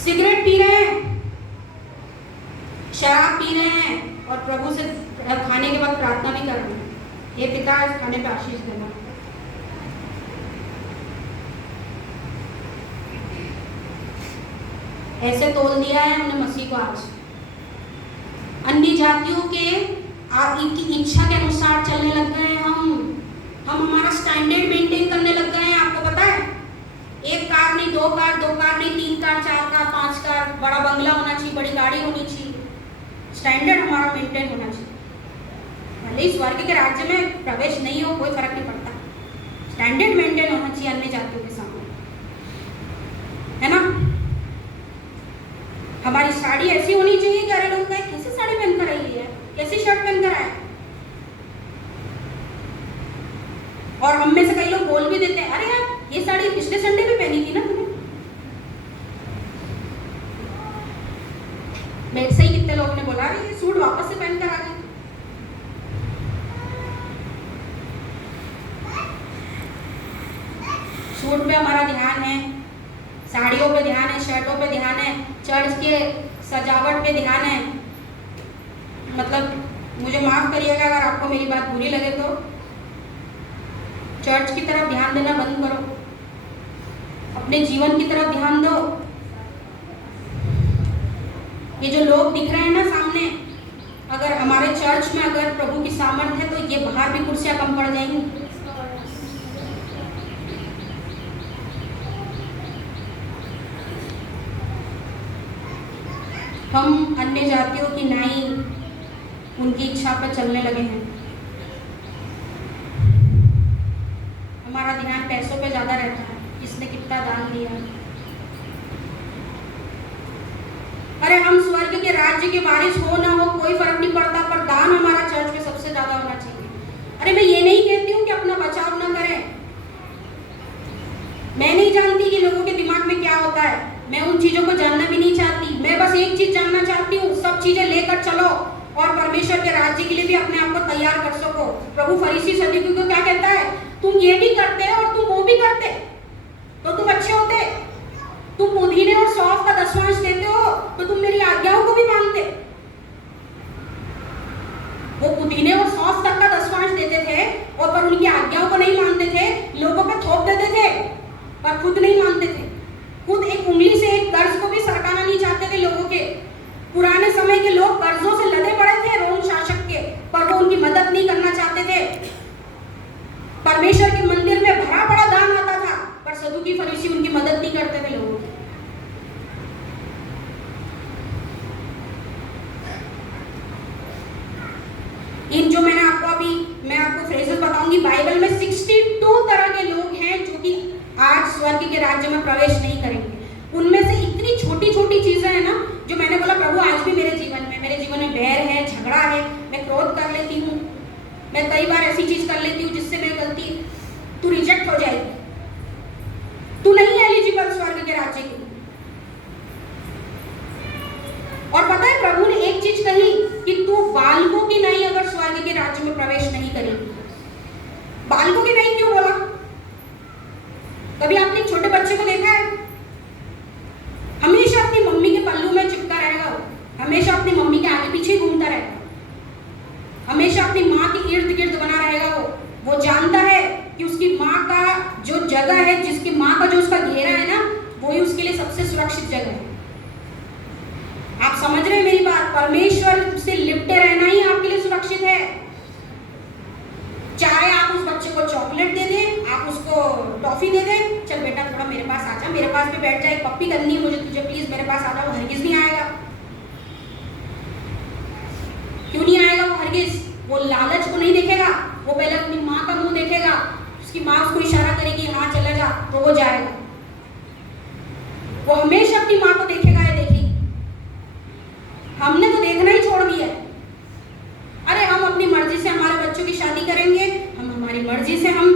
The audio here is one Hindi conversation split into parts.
सिगरेट पी रहे हैं, शराब पी रहे हैं और प्रभु से खाने के बाद प्रार्थना भी कर रहे हैं, हे पिता इस खाने पे आशीष देना। ऐसे तोल दिया है हमने मसीह को आज। अन्य जातियों के की इच्छा के अनुसार चलने लग गए हैं हम हमारा स्टैंडर्ड मेंटेन करने लग गए हैं। आपको पता है, एक कार नहीं, दो कार नहीं, 3 कार, 4 कार, 5 कार, बड़ा बंगला होना चाहिए, बड़ी गाड़ी होनी चाहिए, स्टैंडर्ड हमारा मेंटेन होना चाहिए। भले ही स्वर्ग के राज्य में प्रवेश नहीं हो, कोई फर्क नहीं पड़ता, स्टैंडर्ड मेंटेन होना चाहिए अन्य जातियों के सामने, है ना। हमारी साड़ी ऐसी होनी चाहिए कि अरे लोग कहें कैसे साड़ी पहनकर आई है, कैसी शर्ट पहनकर आए। और हम में से कई लोग बोल भी देते हैं, अरे यार ये साड़ी पिछले संडे भी पहनी थी ना तुमने। वैसे ही कितने लोगों ने बोला ये सूट वापस से पहनकर आ गए। सूट पे हमारा ध्यान है, साड़ियों पे ध्यान है, शर्टों पे ध्यान है, चर्च के सजावट पे ध्यान है। मतलब मुझे माफ करिएगा अगर आपको मेरी बात बुरी लगे तो, चर्च की तरफ ध्यान देना बंद करो, अपने जीवन की तरफ ध्यान दो। ये जो लोग दिख रहे हैं ना सामने, अगर हमारे चर्च में अगर प्रभु की सामर्थ है तो ये बाहर भी कुर्सियां कम पड़ जाएंगी। हम अन्य जातियों की नाई उनकी इच्छा पर चलने लगे हैं। हमारा ध्यान पैसों पे ज्यादा रहता है, किसने कितना दान दिया। अरे हम स्वर्ग के राज्य के वारिस हो ना हो कोई फर्क नहीं पड़ता, पर दान हमारा चर्च में सबसे ज्यादा होना चाहिए। अरे मैं ये नहीं कहती हूँ कि अपना बचाव ना करें, मैं नहीं जानती कि लोगों के दिमाग में क्या होता है, मैं उन चीजों को जानना भी नहीं चाहती। मैं बस एक चीज जानना चाहती हूँ, सब चीजें लेकर चलो और परमेश्वर के राज्य के लिए भी अपने आप को तैयार कर सको। प्रभु फरीसी सदूकियों को क्या कहता है, तुम ये भी करते हो और तुम वो भी करते तो तुम अच्छे होते। तुम पुदीने और सौंफ का दशमांश देते हो तो तुम मेरी आज्ञाओं को भी मानते। वो पुदीने और सौंफ तक का दशमांश देते थे और पर उनकी आज्ञाओं को नहीं मानते थे, लोगों पर थोप देते थे पर खुद नहीं मानते थे। खुद एक उंगली से एक कर्ज को भी सरकाना नहीं चाहते थे लोगों के। पुराने समय के लोग कर्जों से लदे पड़े थे रोम शासक के, पर वो उनकी मदद नहीं करना चाहते थे। परमेश्वर के मंदिर में भरा पड़ा दान आता था, पर सदूकी फरीसी उनकी मदद नहीं करते थे लोगों की। इन जो मैं आपको फ्रेजेस बताऊंगी, बाइबल में 62 तरह के लोग हैं जो कि आज स्वर्ग के राज्य में प्रवेश नहीं करेंगे। उनमें से इतनी छोटी छोटी चीजें हैं ना, जो मैंने बोला प्रभु आज भी मेरे जीवन में बैर है, झगड़ा है, मैं क्रोध कर लेती हूँ, मैं कई बार ऐसी चीज कर लेती हूँ जिससे मैं गलती, तू रिजेक्ट हो जाएगी, तू नहीं एलिजिबल स्वर्ग के राज्य के लिए। और पता है प्रभु ने एक चीज कही कि तू बालकों की नहीं अगर स्वर्ग के राज्य में प्रवेश नहीं करेगी। बालकों की नहीं क्यों बोला? कभी आपने छोटे बच्चे को देखा है? हमेशा अपनी मम्मी के पल्लू में चिपका रहेगा, हमेशा अपनी मम्मी के आगे पीछे घूमता रहेगा, हमेशा अपनी माँ के इर्द गिर्द बना रहेगा। वो जानता है कि उसकी माँ का जो जगह है, जिसकी माँ का जो उसका घेरा है ना, वही उसके लिए सबसे सुरक्षित जगह है। आप समझ रहे हैं मेरी बात? परमेश्वर से लिपटे रहना ही आपके लिए सुरक्षित है। चाहे आप उस बच्चे को चॉकलेट दे दें, आप उसको टॉफी दे दें, चल बेटा थोड़ा मेरे पास आ जा, मेरे पास भी बैठ जा, एक पप्पी करनी है मुझे तुझे, प्लीज मेरे पास आ जा। वो हरगिज नहीं आएगा। क्यों नहीं आएगा वो हरगिज? वो लालच को नहीं देखेगा, वो पहले अपनी माँ का मुंह देखेगा, उसकी माँ उसको इशारा करेगी हाँ चला जा, तो वो जाएगा। वो हमेशा अपनी माँ को देखेगा या देखेगी। हमने तो देखना ही छोड़ दिया है। अरे हम अपनी मर्जी से हमारे बच्चों की शादी करेंगे, हम हमारी मर्जी से हम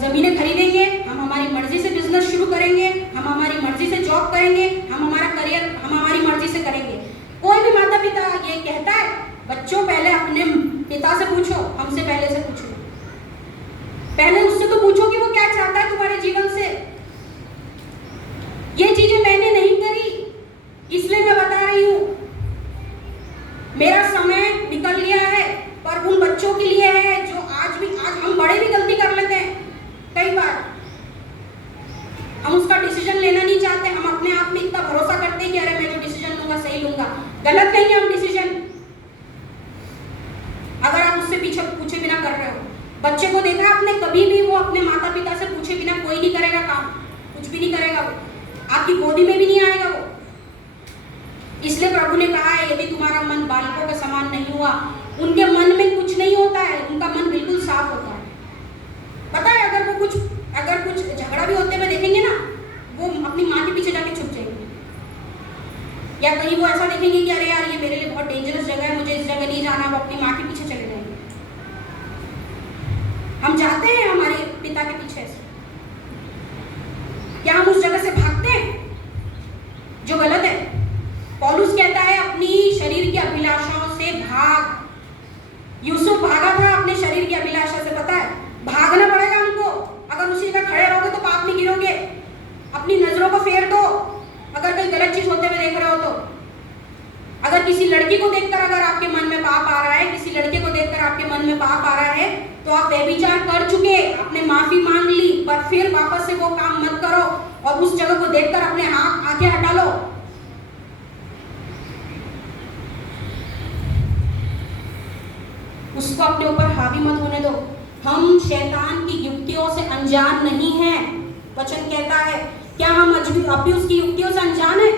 जमीनें खरीदेंगे, हम हमारी मर्जी से बिजनेस शुरू करेंगे, हम हमारी मर्जी से जॉब करेंगे, हम हमारा करियर हम हमारी मर्जी से करेंगे। कोई भी माता पिता ये कहता है, बच्चों पहले अपने पिता से पूछो, हमसे पहले से पूछो, पहले उससे तो पूछो कि वो क्या चाहता है तुम्हारे जीवन से। ये चीजें मैंने नहीं गलत नहीं है हम डिसीजन, अगर आप उससे पीछे पूछे बिना कर रहे हो। बच्चे को देखा आपने, कभी भी वो अपने माता पिता से पूछे बिना कोई नहीं करेगा काम, कुछ भी नहीं करेगा वो, आपकी गोदी में भी नहीं आएगा वो। इसलिए प्रभु ने कहा है यदि तुम्हारा मन बालकों के समान नहीं हुआ, उनके मन में कुछ नहीं होता है, उनका मन बिल्कुल साफ होता है। पता है अगर कुछ झगड़ा भी होते हुए देखेंगे ना, वो अपनी माँ के पीछे जाके छुप जाएंगे, या कहीं वो ऐसा देखेंगे कि अरे यार ये मेरे लिए बहुत डेंजरस जगह है, मुझे इस जगह नहीं जाना, वो अपनी माँ के पीछे चले जाएंगे। हम जाते हैं हमारे पिता के पीछे से, क्या हम उस जगह से भागते हैं जो गलत है? पौलुस कहता है अपनी शरीर की अभिलाषाओं से भाग। यूसुफ भागा था अपने शरीर की अभिलाषा से, पता है भागना पड़ेगा हमको। अगर उसी जगह खड़े रहोगे तो पाप में गिरोगे। अपनी नजरों को फेर दो अगर कोई गलत चीज होते हुए देख रहे हो तो। अगर किसी लड़की को देखकर अगर आपके मन में पाप आ रहा है, किसी लड़के को देखकर आपके मन में पाप आ रहा है, तो आप व्यभिचार कर चुके, आपने माफी मांग ली, पर फिर वापस से वो काम मत करो और उस जगह को देखकर अपने आंखें हटा लो। उसको अपने ऊपर हावी मत होने दो। हम शैतान की युक्तियों से अनजान नहीं हैं। वचन कहता है, क्या हम अभी उसकी युक्तियों से अनजान हैं?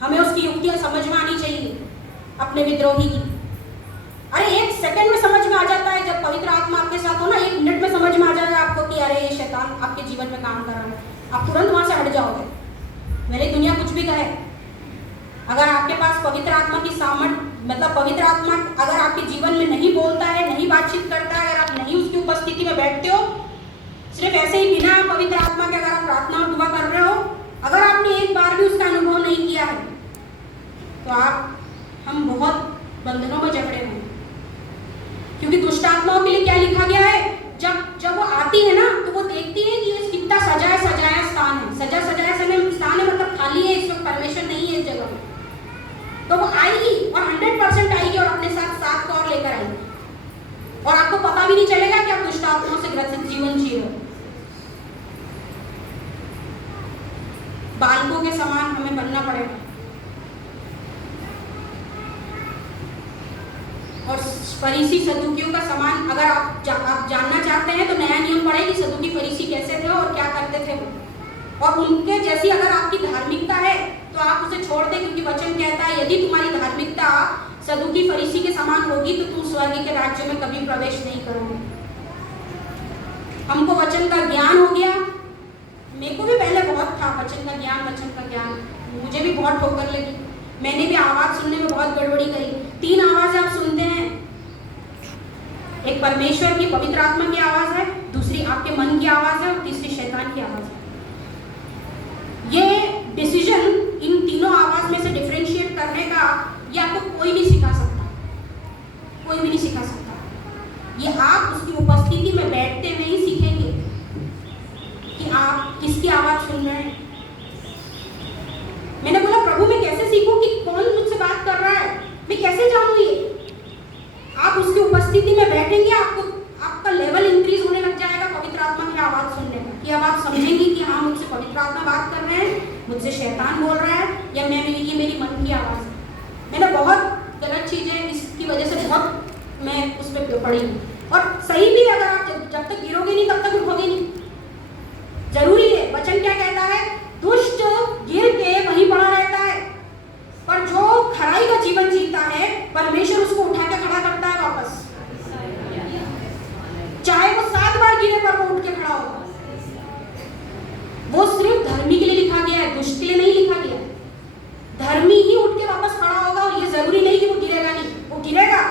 हमें उसकी युक्तियां समझ में आनी चाहिए अपने विद्रोही की। अरे 1 सेकंड में समझ में आ जाता है, जब पवित्र आत्मा आपके साथ हो ना, 1 मिनट में समझ में आ जाएगा आपको कि अरे ये शैतान आपके जीवन में काम कर रहा है। आप तुरंत वहां से हट जाओगे, मेरी दुनिया कुछ भी कहे। अगर आपके पास पवित्र आत्मा की सामर्थ्य, मतलब पवित्र आत्मा अगर आपके जीवन में नहीं बोलता है, नहीं बातचीत करता है, अगर आप नहीं उसकी उपस्थिति में बैठते हो, सिर्फ ऐसे ही बिना पवित्र आत्मा के अगर आप प्रार्थना और दुआ कर रहे हो, अगर आपने एक बार भी उसका अनुभव नहीं किया है, तो हम बहुत बंधनों में जकड़े हुए। क्योंकि दुष्ट आत्माओं के लिए क्या लिखा गया है, जब वो आती है ना, तो वो देखती है कि ये कितना सजाया स्थान है। सजाया स्थान है मतलब खाली है, इस वक्त परमेश्वर नहीं है इस जगह में। तो वो आएगी और 100% आएगी और अपने साथ 7 को और लेकर आएगी, और आपको पता भी नहीं चलेगा कि आप दुष्ट आत्माओं से ग्रसित जीवन जी रहे हो। बालकों के समान हमें बनना पड़ेगा। और फरीसी सदूकियों का समान अगर आप जानना चाहते हैं तो नया नियम पढ़े कि सदूकी फरीसी कैसे थे और क्या करते थे वो, और उनके जैसी अगर आपकी धार्मिकता है तो आप उसे छोड़ दें, क्योंकि वचन कहता है यदि तुम्हारी धार्मिकता सदूकी फरीसी के समान होगी तो तुम स्वर्ग के राज्य में कभी प्रवेश नहीं करोगे। हमको वचन का ज्ञान हो गया, मेरे को भी पहले बहुत था वचन का ज्ञान, मुझे भी बहुत ठोकर लगी, मैंने भी आवाज सुनने में बहुत गड़बड़ी करी। 3 आवाजें आप सुनते हैं, एक परमेश्वर की पवित्र आत्मा की आवाज है, दूसरी आपके मन की आवाज है और तीसरी शैतान की आवाज है। ये डिसीजन इन तीनों आवाज में से डिफरेंशिएट करने का ये आपको कोई नहीं सिखा सकता, कोई भी नहीं सिखा सकता। ये आप उसकी उपस्थिति में बैठते हुए ही सीखेंगे कि आप किसकी आवाज सुन रहे हैं। मैंने बोला प्रभु मैं कैसे सीखूं कि कौन मुझसे बात कर रहा है, मैं कैसे जानूं ये? आप उसकी उपस्थिति में बैठेंगे, आपका लेवल इंक्रीज होने लग जाएगा पवित्र आत्मा की आवाज सुनने का, कि अब आप समझेंगे कि हाँ मुझसे पवित्र आत्मा बात कर रहे हैं, मुझसे शैतान बोल रहा है, या ये मेरी मन की आवाज है। मैंने बहुत गलत चीजें इसकी वजह से बहुत मैं उस पर पड़ी, और सही भी, अगर आप जब तक गिरोगे नहीं तब तक उठोगे नहीं, जरूरी है। वचन क्या कहता है, दुष्ट गिर के वहीं पड़ा रहता है, पर जो खराई का जीवन जीता है परमेश्वर उसको उठा के खड़ा करता है वापस, चाहे वो 7 बार गिरे पर वो उठ के खड़ा होगा। वो सिर्फ धर्मी के लिए लिखा गया है, दुष्ट के लिए नहीं लिखा गया। धर्मी ही उठ के वापस खड़ा होगा, और ये जरूरी नहीं कि वो गिरेगा नहीं, वो गिरेगा,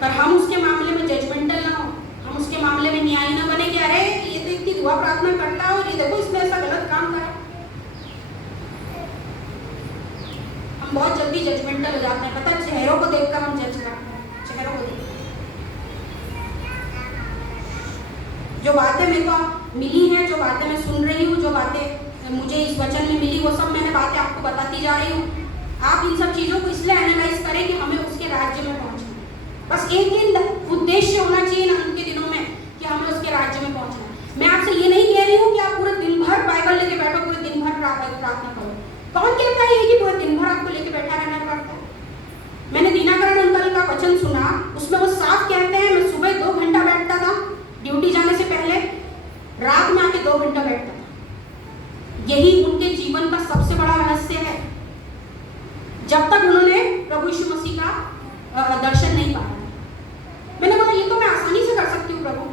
पर हम उसके मामले में जजमेंटल ना हो, हम उसके मामले में न्यायी ना बने कि अरे ये तो इतनी दुआ प्रार्थना करता है और ये देखो इसने ऐसा गलत काम करा। हम बहुत जल्दी जजमेंटल हो जाते हैं, पता है, चेहरों को देखकर हम जज करते हैं, चेहरों को देखकर। जो बातें मेरे को मिली हैं, जो बातें मैं सुन रही हूँ, जो बातें मुझे इस वचन में मिली, वो सब मैंने बातें आपको बताती जा रही हूँ। आप इन सब चीज़ों को इसलिए एनालाइज करें कि हमें उसके राज्य में पहुँचना। बस एक ही उद्देश्य होना चाहिए ना उनके दिनों में कि हमें उसके राज्य में पहुँचना है। मैं आपसे ये नहीं कह रही हूँ कि आप पूरे दिन भर बाइबल लेके बैठो, पूरे दिन भर प्रार्थना करो। कौन कहता है ये जीवन का सबसे बड़ा रहस्य है, जब तक उन्होंने प्रभु यीशु मसीह का दर्शन नहीं पाया। मैंने बोला ये तो मैं आसानी से कर सकती हूँ प्रभु,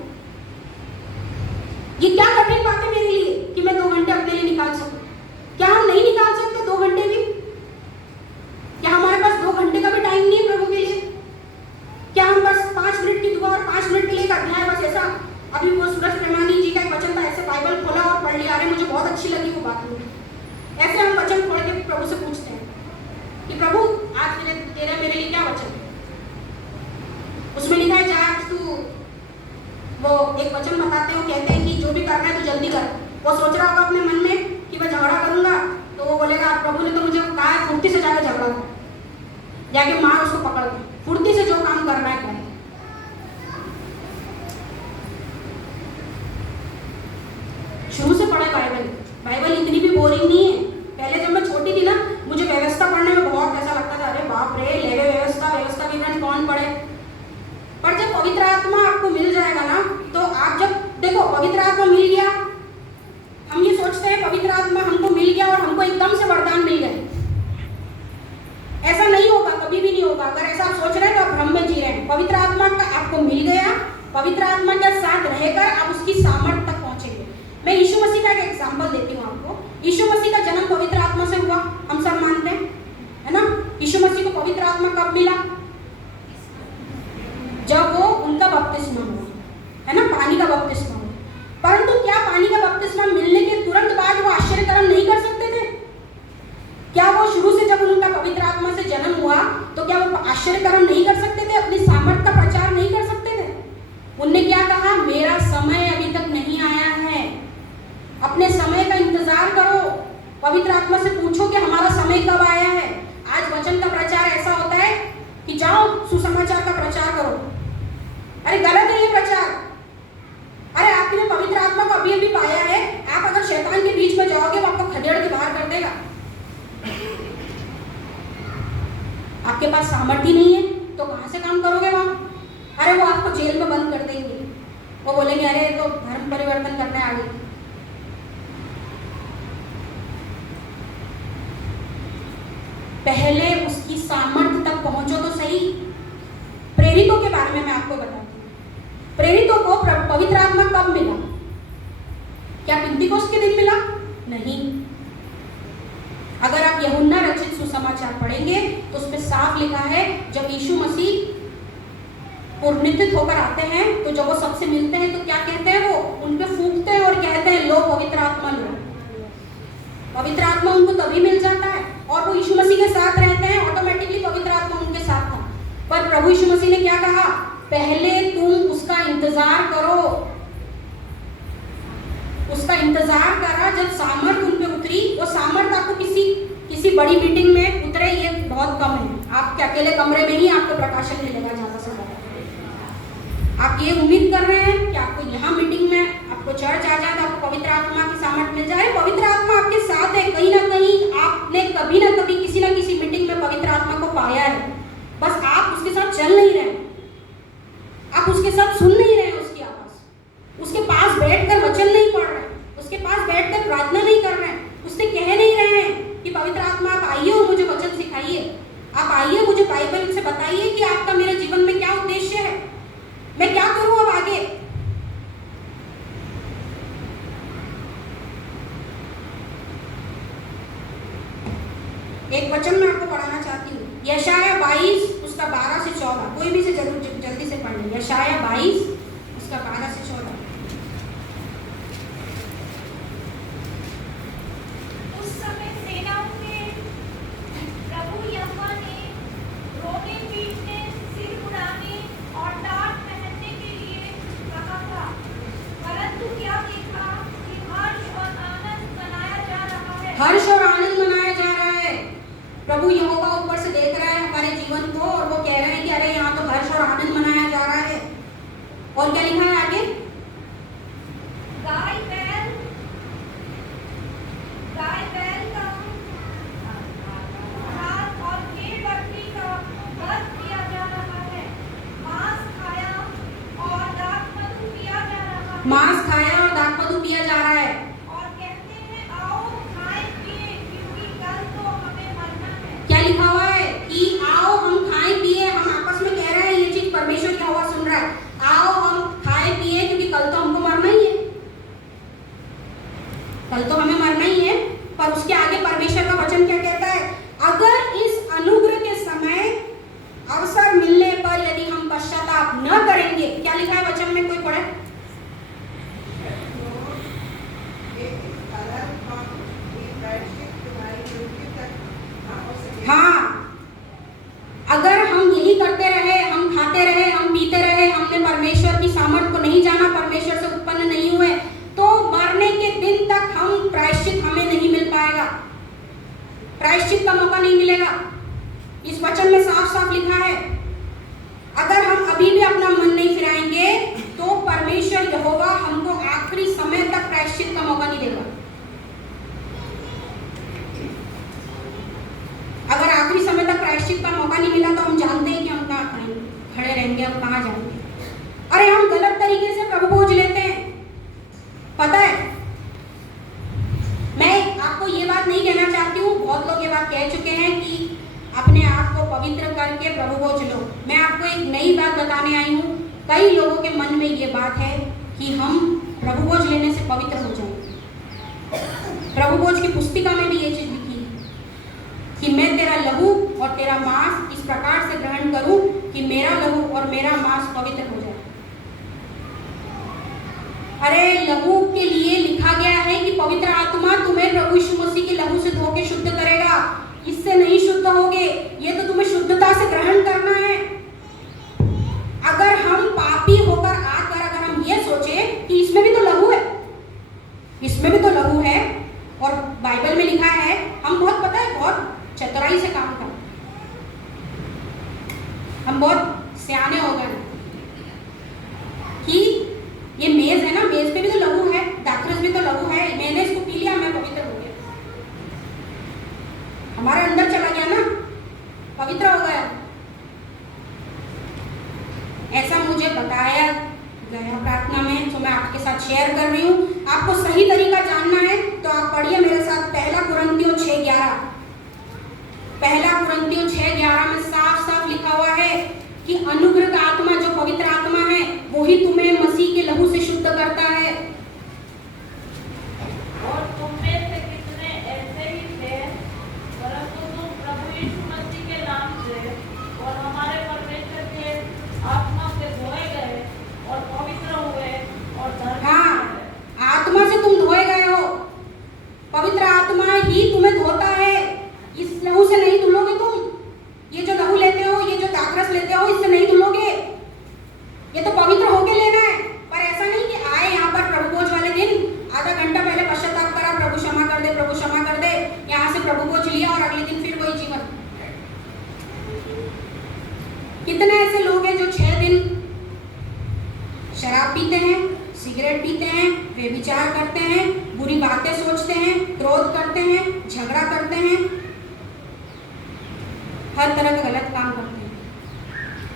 ये क्या कठिन बात है मेरे लिए कि मैं 2 घंटे अपने लिए निकाल सकूं। क्या हम नहीं निकाल सकते 2 घंटे भी? क्या हमारे पास 2 घंटे का भी टाइम नहीं है प्रभु के लिए? क्या हम बस 5 मिनट की दुआ और 5 मिनट के लिए एक अध्याय बस ऐसा, अभी वो सूरज प्रेमानी जी का एक वचन था, ऐसे बाइबल खोला और पढ़ लिया, अरे मुझे बहुत अच्छी लगी वो बात मुझे। ऐसे हम वचन खोल के प्रभु से पूछते हैं कि प्रभु आज तेरा मेरे लिए क्या वचन है? उसमें लिखा है जहाँ तू वो एक वचन बताते हो, कहते हैं कि जो भी करना है तो जल्दी कर। वो सोच रहा होगा अपने मन में कि मैं झगड़ा करूंगा, तो वो बोलेगा प्रभु ने तो मुझे कहा है फुर्ती से जाकर झगड़ा कर, जाके मार उसको पकड़, फुर्ती से जो काम करना है करें। शुरू से पढ़े बाइबल, बाइबल इतनी भी बोरिंग नहीं है। पहले जब मैं छोटी थी ना, मुझे व्यवस्था पढ़ने में बहुत ऐसा लगता था, अरे बाप रे लेवे व्यवस्था विवरण कौन पढ़े। पर जब पवित्र आत्मा आपको मिल जाएगा ना, तो आप जब देखो पवित्र आत्मा मिल गया, हम ये सोचते हैं पवित्र आत्मा हमको मिल गया और हमको एकदम से वरदान मिल गए। ऐसा नहीं होगा, कभी भी नहीं होगा। अगर ऐसा आप सोच रहे हैं तो आप भ्रम में जी रहे हैं। पवित्र आत्मा का आपको मिल गया, पवित्र आत्मा के साथ रहकर आप उसकी सामर्थ्य तक पहुंचेंगे। मैं यीशु मसीह का एक एग्जाम्पल देती हूँ आपको। यीशु मसीह का जन्म पवित्र आत्मा से हुआ, हम सब मानते हैं, है ना। यीशु मसीह को पवित्र आत्मा कब मिला? जब वो उनका बपतिस्मा हुआ, है ना, पानी का बपतिस्मा हुआ। परंतु क्या पानी का बपतिस्मा मिलने के तुरंत बाद वो आश्चर्य कर्म नहीं कर सकते थे? क्या वो शुरू से जब उनका पवित्र आत्मा से जन्म हुआ तो क्या वो आश्चर्य कर्म नहीं कर सकते थे? अपनी सामर्थ्य का प्रचार नहीं कर सकते थे? उनने क्या कहा? मेरा समय अभी तक नहीं आया है, अपने समय का इंतजार करो। पवित्र आत्मा से पूछो कि हमारा समय कब आया है। आज वचन का प्रचार ऐसा होता है कि जाओ सुसमाचार का प्रचार करो। अरे गलत है ये प्रचार। अरे आपने पवित्र आत्मा को अभी अभी पाया है, आप अगर शैतान के बीच में जाओगे वो आपको खदेड़ के बाहर कर देगा। आपके पास सामर्थ्य नहीं है तो कहां से काम करोगे वहां? अरे वो आपको जेल में बंद कर देंगे, वो बोलेंगे अरे तो धर्म परिवर्तन करने आ गई। पहले उसकी सामर्थ्य तक पहुंचो तो सही। प्रेरितों के बारे में मैं आपको बताती हूँ। प्रेरितों को पवित्र आत्मा कब मिला? क्या पिन्तेकुस्त के दिन मिला? नहीं। अगर आप यूहन्ना रचित सुसमाचार पढ़ेंगे तो उसमें साफ लिखा है जब यीशु मसीह पुनरुत्थित होकर आते हैं तो जब वो सबसे मिलते हैं तो क्या कहते हैं? वो उन पे फूंकते हैं और कहते हैं लो पवित्र आत्मा लो। पवित्र आत्मा उनको तभी मिल जाता है और वो यीशु मसीह के साथ रहते हैं, ऑटोमेटिकली पवित्र आत्मा उनके साथ था। पर प्रभु यीशु मसीह ने क्या कहा? पहले तुम उसका इंतजार करो। उसका इंतजार करा, जब सामर्थ उन पे उतरी। वो सामर्थ आपको किसी बड़ी मीटिंग में उतरे ये बहुत कम है। आपके अकेले कमरे में ही आपको प्रकाशन मिलेगा ज्यादा से ज्यादा। आप ये उम्मीद कर रहे हैं कि आपको यहाँ मीटिंग में आपको चर्च आ जाए तो आपको पवित्र आत्मा की सामर्थ मिल जाए। पवित्र आत्मा आपके साथ है, कहीं ना कहीं आपने कभी ना कभी किसी ना किसी मीटिंग में पवित्र आत्मा को पाया है, बस आप उसके साथ चल नहीं रहे, आप उसके साथ सुन नहीं रहे उसकी आवाज, उसके पास बैठकर वचन नहीं पढ़ रहे, उसके पास बैठकर प्रार्थना नहीं कर रहे हैं, उससे कह नहीं रहे हैं कि पवित्र आत्मा आप आइए और मुझे वचन सिखाइए, आप आइए मुझे बाइबल से बताइए कि आपका मेरे जीवन में क्या उद्देश्य है, मैं क्या करूं अब आगे। एक वचन मैं आपको पढ़ाना चाहती हूँ, यशाया 22 उसका 12 से 14। कोई भी से जल्दी से पढ़ ले। यशाया 22 उसका 12 से 14। उस समय सेनाओं के प्रभु यहोवा ने रोने पीटने, सिर मुड़ाने और टाट पहनने के लिए कहा था, परंतु क्या देखा कि हर्ष और आनंद मनाया जा रहा है। हर्ष और आनंद मनाया जा रहा है। प्रभु यहोवा ऊपर से देख रहा है हमारे जीवन को और वो कह रहे हैं कि अरे यहाँ तो हर्ष और आनंद मनाया जा रहा है। और क्या लिखा है आगे? गाय बैल का घास और भेड़ बकरी का वध किया जा रहा है, मांस खाया और दाखमधु पिया जा रहा है। मांस खाया और दाखमधु पिया जा रहा है। और कहते हैं आओ खाएं पिए, कल तो हमें मरना ही है, पर उसके आगे परमेश्वर का वचन क्या कहता है? अगर इस अनुग्रह के समय अवसर मिलने पर यदि हम पश्चाताप न करेंगे, क्या लिखा है वचन में, कोई पढ़े? हाँ, अगर हम यही करते रहे, हम खाते रहे, हम पीते रहे, हमने परमेश्वर की सामर्थ को नहीं जाना, परमेश्वर से उत्पन्न नहीं हुए, तो मरने के दिन तक हम प्रायश्चित हमें नहीं मिल पाएगा, प्रायश्चित का मौका नहीं मिलेगा। इस वचन में साफ साफ लिखा है, अगर हम अभी भी अपना मन नहीं फिराएंगे तो परमेश्वर यहोवा हमको आखिरी समय तक प्रायश्चित का मौका नहीं देगा। अगर आखिरी समय तक प्रायश्चित का मौका नहीं मिला तो हम जानते हैं कि हम कहाँ खड़े रहेंगे, हम कहाँ जाएंगे। अरे हम गलत तरीके से प्रभु भोज लेते हैं, पता है। मैं आपको ये बात नहीं कहना चाहती हूँ, बहुत लोग ये बात कह चुके हैं कि अपने आप को पवित्र करके प्रभु भोज लो। मैं आपको एक नई बात बताने आई हूँ। कई लोगों के मन में ये बात है कि हम प्रभु भोज लेने से पवित्र हो जाएंगे। प्रभु भोज की पुस्तिका में भी ये चीज लिखी है कि मैं तेरा लहू और तेरा मांस इस प्रकार से ग्रहण करूं कि मेरा लहू और मेरा मांस पवित्र हो जाए। अरे लहू के लिए लिखा गया है कि पवित्र आत्मा तुम्हें प्रभु यीशु मसीह के लहू से धो के शुद्ध करेगा, इससे नहीं शुद्ध होगे। ये तो तुम्हें शुद्धता से ग्रहण करना है। अगर हम पापी होकर आकर अगर हम ये सोचे कि इसमें भी तो लहू है, इसमें भी तो लहू है, और बाइबल में लिखा है, हम बहुत पता है बहुत चतुराई से काम करते, हम बहुत सियाने हो गए कि ये मेज है ना, मेज पे भी तो लहू है, दाखरस भी तो लहू है, मैंने इसको पी लिया, मैं पवित्र हो गया, हमारे अंदर चला गया ना, पवित्र हो गया। ऐसा मुझे बताया गया प्रार्थना में, तो मैं आपके साथ शेयर कर रही हूँ। आपको सही तरीका जानना है तो आप पढ़िए मेरे साथ पहला कुरिन्थियों 6:11। पहला कुरिन्थियों 6:11 में साफ साफ लिखा हुआ है कि अनुग्रह का आत्मा, जो पवित्र आत्मा है, वही तुम्हें मसीह के लहू से शुद्ध करता है। और तुम में से कितने ऐसे ही थे, परंतु तुम प्रभु यीशु मसीह के नाम से और हमारे परमेश्वर के आत्मा से धोए गए और पवित्र हुए और धर्मी। हाँ, आत्मा से तुम धोए गए हो, पवित्र आत्मा ही तुम्हें धोता है, इस लहू से नहीं धुलोगे तुम। ये जो लहू लेते हो, ये जो दाखरस लेते हो, इससे नहीं धुलोगे, ये तो पवित्र होके लेना है। पर ऐसा नहीं कि आए यहाँ पर प्रभु भोज वाले दिन आधा घंटा पहले पश्चाताप करा, प्रभु क्षमा कर दे, प्रभु क्षमा कर दे, यहाँ से प्रभु भोज लिया और अगले दिन फिर वही जीवन। कितने ऐसे लोग हैं जो 6 दिन शराब पीते हैं, सिगरेट पीते हैं, व्यभिचार करते हैं, बुरी बातें सोचते हैं, क्रोध करते हैं, झगड़ा करते हैं, हर तरह का गलत काम करते हैं,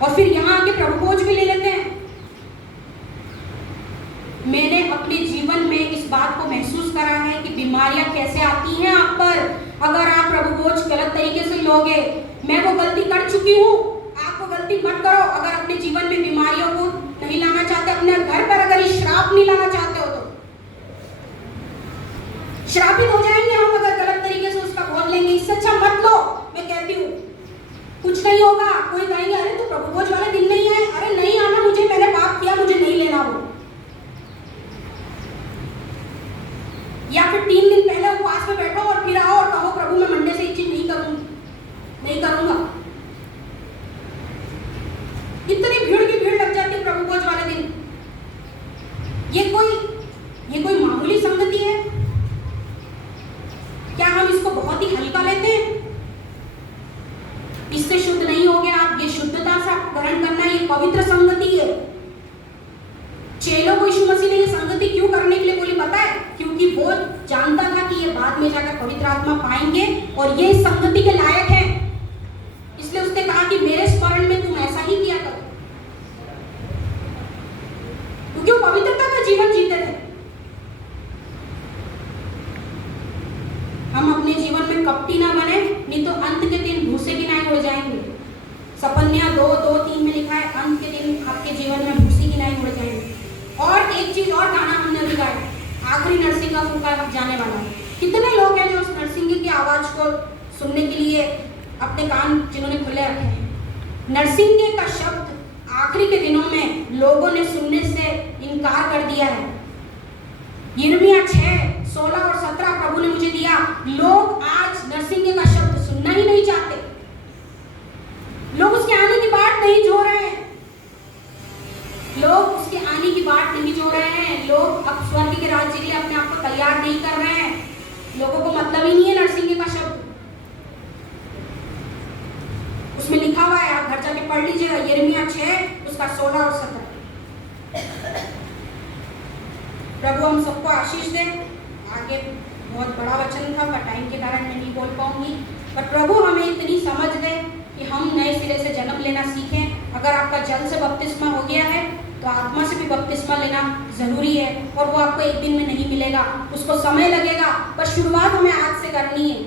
और फिर यहाँ आके प्रभु भोज भी ले लेते हैं। मैंने अपने जीवन में इस बात को महसूस करा है कि बीमारियां कैसे आती हैं आप पर अगर आप प्रभु भोज गलत तरीके से लोगे। मैं वो गलती कर चुकी हूँ, आपको गलती मत करो। अगर अपने जीवन में बीमारियों को नहीं लाना चाहते, अपने घर पर अगर ये श्राप नहीं लाना चाहते हो, तो श्रापित हो जाएंगे हम अगर गलत तरीके से उसका भोज लेंगे। इससे अच्छा मत लो, मैं कहती हूँ, कुछ नहीं होगा। कोई कहेंगे अरे तू प्रभु भोज वाले दिन नहीं आए, अरे नहीं आना मुझे, मैंने पाप किया, मुझे नहीं लेना वो। या फिर 3 दिन पहले उपवास में बैठो और फिर आओ और कहो प्रभु मैं मंडे से ये चीज नहीं करूंगा। इतनी भीड़ की भीड़ लग जाती है प्रभु भोज वाले दिन। ये कोई मामूली संगति है क्या? हम इसको बहुत ही हल्का लेते हैं। इससे शुद्ध नहीं हो गया आप, ये शुद्धता से आप ग्रहण करना, ये पवित्र संगति है। चेलों को यीशु मसीह ने ये संगति क्यों करने के लिए बोली पता है? क्योंकि वो जानता था कि ये बाद में जाकर पवित्र आत्मा पाएंगे और ये संगति के लायक है। इसलिए उसने कहा कि मेरे स्मरण में तुम ऐसा ही किया करो, क्योंकि वो पवित्रता का जीवन जीते थे। हम अपने जीवन में कपटी ना बने, नहीं तो अंत के दिन भूसे गिनाए उड़ जाएंगे। सपन्या 2:2-3 में लिखा है, अंत के दिन आपके जीवन में भूसी गिनाए उड़ जाएंगे। और एक चीज और गाना हमने अभी गाया, आखिरी नरसिंह का फूंका जाने वाला है। कितने लोग हैं जो उस नरसिंह की आवाज को सुनने के लिए अपने कान जिन्होंने खुले रखे हैं। नरसिंह का शब्द आखिरी के दिनों में लोगों ने सुनने से इनकार कर दिया है। यिर्मयाह 6:16 और 17 प्रभु ने मुझे दिया। लोग आज नरसिंह का शब्द सुनना ही नहीं चाहते। लोग उसके आने की बाट नहीं जो रहे हैं। लोग उसके आने की बाट नहीं जो रहे हैं। लोग अब स्वर्ग के राज्य के लिए अपने आप को तैयार नहीं कर रहे हैं। लोगों को मतलब ही नहीं है नरसिंह का शब्द। उसमें लिखा हुआ है, आप घर जाके पढ़ लीजिएगा, यिर्मयाह 6 उसका 16 और 17। प्रभु हम सबको आशीष दे। आगे बहुत बड़ा वचन था पर टाइम के कारण मैं नहीं बोल पाऊंगी, पर प्रभु हमें इतनी समझ दे कि हम नए सिरे से जन्म लेना सीखें। अगर आपका जल से बपतिस्मा हो गया है तो आत्मा से भी बपतिस्मा लेना जरूरी है, और वो आपको एक दिन में नहीं मिलेगा, उसको समय लगेगा, पर शुरुआत हमें आज से करनी है।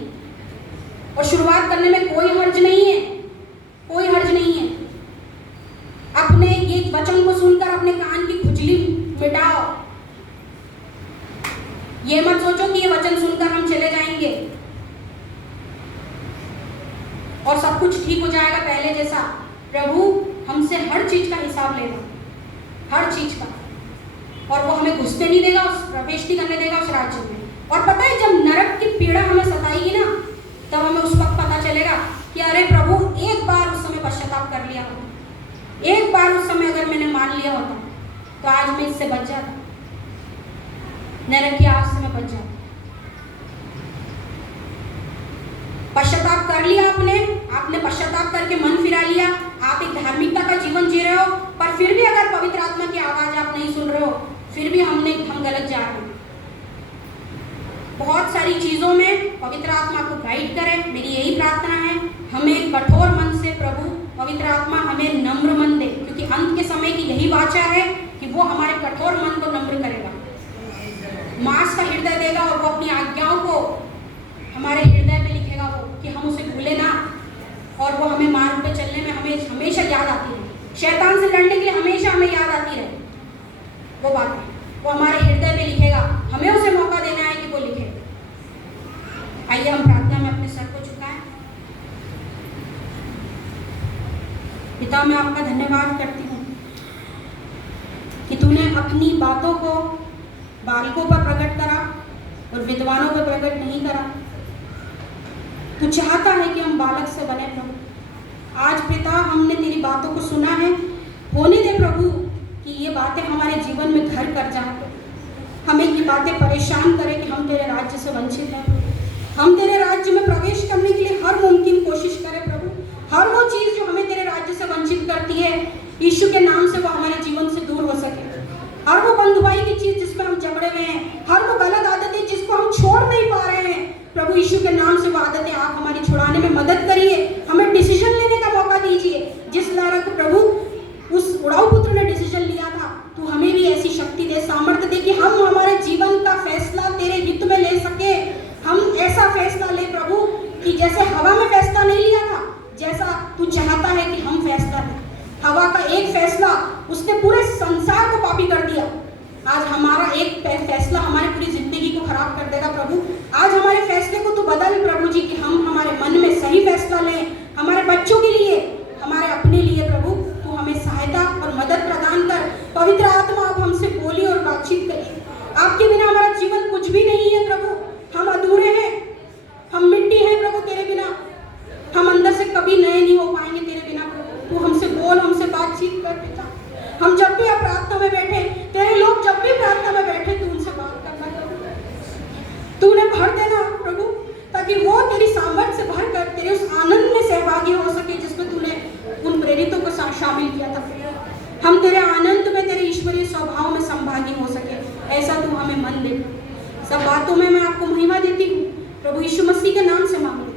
और शुरुआत करने में कोई हर्ज नहीं है, कोई हर्ज नहीं है। अपने ये वचन को सुनकर अपने कान की खुजली मिटाओ। ये मत सोचो कि ये वचन सुनकर हम चले जाएंगे और सब कुछ ठीक हो जाएगा पहले जैसा। प्रभु हमसे हर चीज का हिसाब लेगा, हर चीज का, और वो हमें घुसने नहीं देगा, उस प्रवेश नहीं करने देगा उस राज्य में। और पता है जब नरक की पीड़ा हमें सताएगी ना, तब हमें उस वक्त पता चलेगा कि अरे प्रभु एक बार उस समय पश्चाताप कर लिया होता, एक बार उस समय अगर मैंने मान लिया होता तो आज मैं इससे बच जाता, नरक की आग से मैं बच जाता। पश्चाताप कर लिया आपने पश्चाताप करके मन फिरा लिया, आप एक धार्मिकता का जीवन जी रहे हो, पर फिर भी अगर पवित्र आत्मा की आवाज आप नहीं सुन रहे हो, फिर भी हम गलत जा रहे हैं। बहुत सारी चीजों में पवित्र आत्मा को गाइड करे। मेरी यही प्रार्थना है, हमें कठोर मन से प्रभु पवित्र आत्मा हमें नम्र मन दे, क्योंकि अंत के समय की यही वाचा है कि वो हमारे कठोर मन को नम्र करेगा, मांस का हृदय देगा, और वो अपनी आज्ञाओं को हमारे हृदय पे लिखेगा, वो कि हम उसे भूले ना, और वो हमें मार्ग पे चलने में हमें हमेशा याद आती रहे, शैतान से लड़ने के लिए हमेशा हमें याद आती रहे वो बातें, वो हमारे हृदय पे लिखेगा। हमें उसे मौका देना है कि वो लिखे। आइए हम प्रार्थना में अपने सर को झुकाएं। पिता, मैं आपका धन्यवाद करती हूँ कि तूने अपनी बातों को बालकों पर प्रकट करा और विद्वानों पर प्रकट नहीं करा। तू चाहता है कि हम बालक से बने प्रभु। आज पिता हमने तेरी बातों को सुना है, होने दे प्रभु कि ये बातें हमारे जीवन में घर कर जाए, हमें ये बातें परेशान करें कि हम तेरे राज्य से वंचित हैं। हम तेरे राज्य में प्रवेश करने के लिए हर मुमकिन कोशिश करें प्रभु। हर वो चीज़ जो हमें तेरे राज्य से वंचित करती है, यीशु के नाम से वो हमारे जीवन से दूर हो सके। हर वो बंधुआई की चीज़ जिसमें हम जकड़े हुए हैं, हर वो गलत आदतें जिसको हम छोड़ नहीं पा रहे हैं, प्रभु यीशु के नाम से वो आदतें आप हमारी छुड़ाने में मदद करिए। हमें डिसीजन लेने का मौका दीजिए। जिस लायक प्रभु उस उड़ाऊ पुत्र ने डिसीजन लिया था, तू हमें भी ऐसी शक्ति दे, सामर्थ्य दे कि हम हमारे जीवन का फैसला तेरे हित में ले सके। हम ऐसा फैसला ले प्रभु कि जैसे हवा में फैसला नहीं लिया था, जैसा तू चाहता है कि हम फैसला लें। हवा का एक फैसला उसने पूरे संसार को पापी कर दिया। आज हमारा एक फैसला हमारी पूरी जिंदगी को खराब कर देगा प्रभु। आज हमारे फैसले को तू बदल प्रभु जी कि हम हमारे मन में सही फैसला लें, हमारे बच्चों के लिए, हमारे अपने लिए। प्रभु तू हमें सहायता और मदद प्रदान कर। पवित्र आत्मा आप हमसे बोली और बातचीत करिए। आपके बिना हमारा जीवन कुछ भी नहीं है प्रभु। हम अधूरे हैं, हम मिट्टी हैं प्रभु तेरे बिना। हम अंदर से कभी नए नहीं हो पाएंगे तेरे बिना प्रभु। तू हमसे बोल, हमसे बातचीत कर पिता। हम जब भी प्रार्थना में बैठे, तेरे लोग जब भी प्रार्थना में बैठे, तू उनसे बात करना प्रभु। तू उन्हें भर देना प्रभु, ताकि वो तेरी सामर्थ्य से भर कर तेरे उस आनंद में सहभागी हो सके जिसमें तूने उन प्रेरितों को शामिल किया था। हम तेरे आनंद में, तेरे ईश्वरीय स्वभाव में संभागी हो सके, ऐसा तू हमें मन दे। सब बातों में मैं आपको महिमा देती हूँ प्रभु यीशु मसीह के नाम से मांगू।